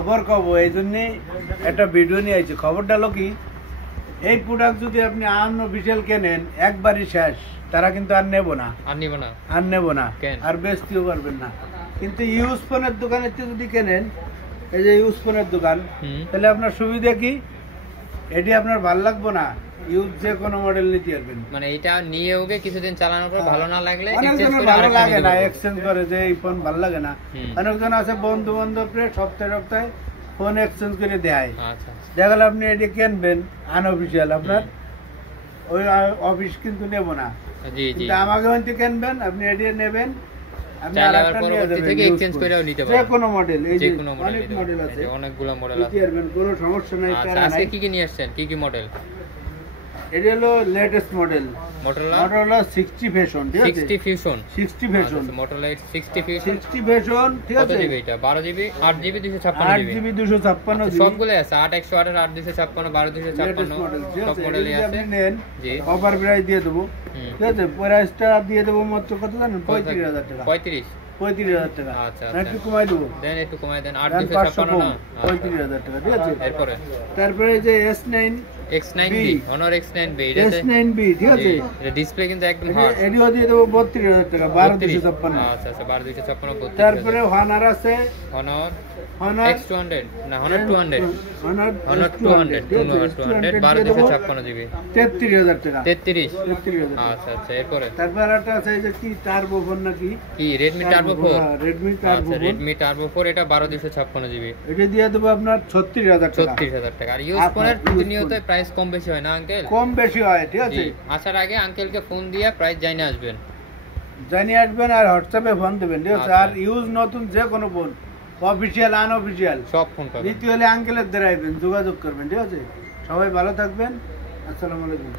খবর কব এই জন্যে একটা ভিডিও নিয়ে আইছি। খবরটা হলো কি, এই প্রোডাক্ট যদি আপনি আনঅফিশিয়াল কেনেন একবারই শেষ, তারা কিন্তু আর নেব না, আর বেচতেও পারবেন না। কিন্তু ইউজ ফোনের দোকানের থেকে যদি কেনেন, এই যে ইউজ ফোনের দোকান, তাহলে আপনার সুবিধা কি, এটি আপনার ভালো লাগবে না, ইউজ যে কোনো মডেল নিতে পারবেন। মানে এটা নিয়ে ওকে কিছুদিন চালানোর পর ভালো না লাগলে ভালো লাগে না, এক্সচেঞ্জ করে যে এই ফোন ভালো লাগে না। অনেকজন আছে বন্ধু বান্ধব সপ্তাহে সপ্তাহে ফোন এক্সচেঞ্জ করে দেয়। দেখা গেল আপনি এটি কিনবেন আনঅফিসিয়াল, আপনার ওই অফিস কিন্তু নেব না, কিন্তু আমাকে হয়তো কিনবেন, আপনি এটি নেবেন, আপনি আরেকটা নিয়ে যাবেন, যে কোনো মডেল, এই যে অনেক মডেল আছে, অনেকগুলো মডেল আছে, কোনো সমস্যা নাই। আজকে কি কি নিয়ে আসছেন, কি কি মডেল? এটা হলো লেটেস্ট মডেল Motorola 60 Fusion, ঠিক আছে? 60 Fusion Motorola 60 Fusion, ঠিক আছে? কত জিবি এটা? 12 জিবি, 8 জিবি, 256 জিবি, সবগুলো আছে, 8 128 8 256 12 256 সব মডেলই আছে। আপনি নেন, অফার প্রাইস দিয়ে দেব, ঠিক আছে? প্রাইসটা দিয়ে দেব মাত্র কত জানেন? 35000 টাকা। 35000 টাকা। আচ্ছা, একটু কমাই দেব, দেন একটু কমাই দেন, 8 256 না, 35000 টাকা, ঠিক আছে? তারপরে যে X9B, Honor X9B, S9B, ঠিক আছে? এটা ডিসপ্লে কিন্তু একদম হার্ড, এডিও দিয়ে দেব 32000 টাকা, 12256। আচ্ছা 12256 32। তারপরে Honor আছে, Honor X200 না, Honor 200 12256 জিবি, 33000 টাকা। 33000। আচ্ছা এরপরে তারপর একটা আছে এই যে কি টার্বো ফোন নাকি, কি Redmi Turbo 4? Redmi Turbo 4, Redmi Turbo 4, এটা 12256 জিবি, এটা দিয়ে দেব আপনার 36000 টাকা। 36000 টাকা। আর ইউজ ফোনের প্রতিনিয়ত প্রাইস কম বেশি হয় না আঙ্কেল? কম বেশি হয়, ঠিক আছে? আসার আগে আঙ্কেলকে ফোন দিয়ে প্রাইস জানিয়ে আসবেন, আর হোয়াটসঅ্যাপে ফোন দেবেন, ঠিক আছে? আর ইউজ নতুন যে কোনো ফোন, অফিসিয়াল আনঅফিসিয়াল সব ফোন পাবেন। নিতে হলে আঙ্কেলের দ্বারা যোগাযোগ করবেন, ঠিক আছে? সবাই ভালো থাকবেন, আসসালামু আলাইকুম।